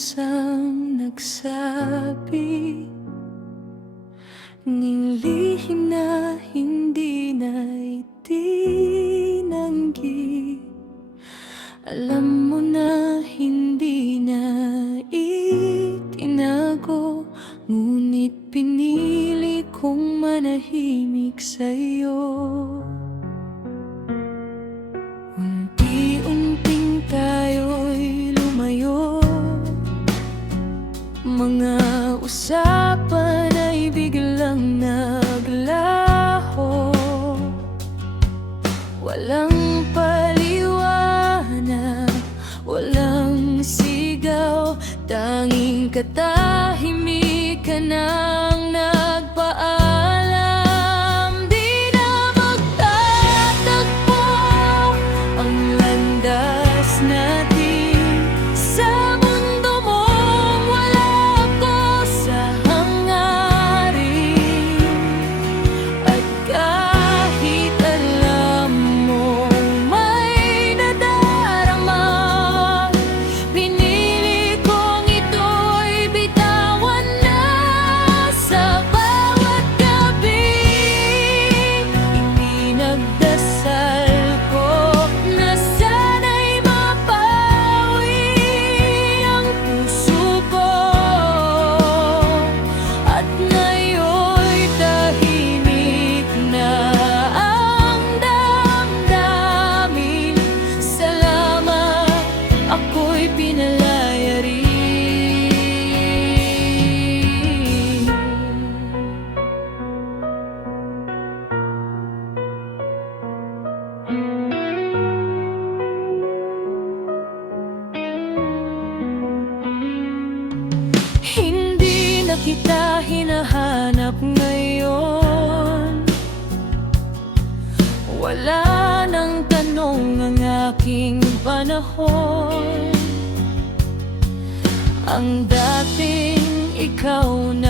kusang nagsabi ng lihim na hindi na itinanggi. Alam mo na hindi na itinago, ngunit pinili kong manahimik sa'yo. Unti-unting tayo'y lumayo, mga usapan ay biglang naglaho. Walang paliwanag, walang sigaw, tanging katahimikan ang nagpaalam. Di na magtatagpo ang landas natin sa mundo mong wala ako sa hangarin. At kahit alam mong may nadarama, pinili kong ito'y bitawan na. Sa bawat gabi, ipinagdasal ko na sana'y mapawi ang puso ko. At ngayon'y tahimik na ang damdamin. Salamat, ako'y pinalaya rin. Hindi na kita hinahanap ngayon. Wala nang tanong ang aking panahon. Ang dating ikaw na